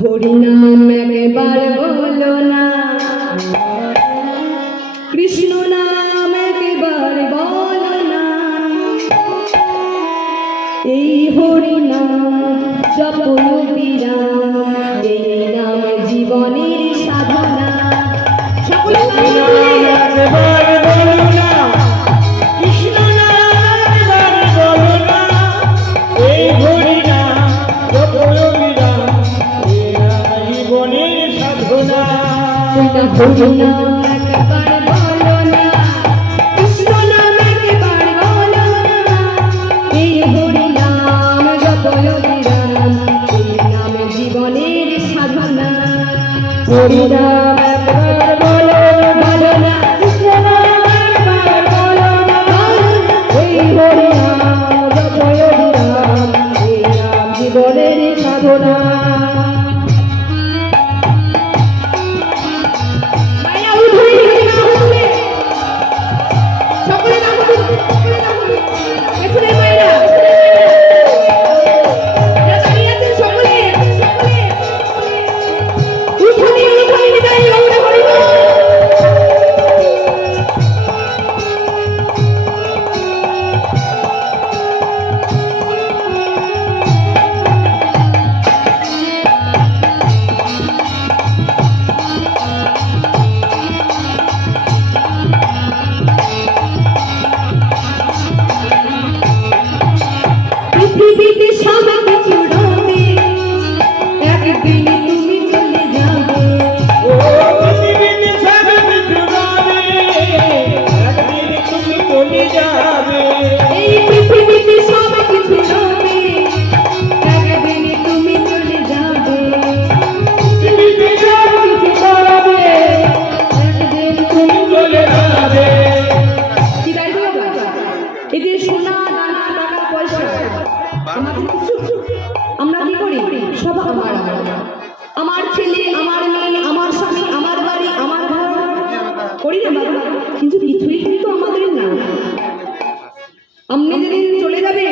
হরি নাম একবার বলো না, কৃষ্ণ নাম একবার বলো না, এই হরি নাম জপো বিরাম, এই নাম জীবনের সাধনা। সকলে হরি নাম একবার বলো না, কৃষ্ণ নাম একবার বলো না, এই হরি নাম জপো বিরাম, এই নাম জীবনের সাধনা। হরি নাম একবার বলো বলো না, কৃষ্ণ নাম একবার বলো না, এই হরি নাম জপো বিরাম, এই নাম জীবনের সাধনা। পৃথিবীতে সব কিছু রবে, একদিন তুমি চলে যাবে। ও পৃথিবীতে সব কিছু রবে, একদিন তুমি চলে যাবে। এই পৃথিবীতে সব কিছু রবে, একদিন তুমি চলে যাবে। পৃথিবীতে সব কিছু রবে, একদিন তুমি চলে যাবে। কি তাই তো বাবা, এই যে সোনা দানা টাকা পয়সা আমরা কি করি? সব আমার, আমার ছেলে, আমার মেয়ে, আমার স্বামী, আমার বাড়ি, আমার ঘর করি না বাবা, কিন্তু কিছুই কিন্তু আমাদের না। আপনি যেদিন চলে যাবে,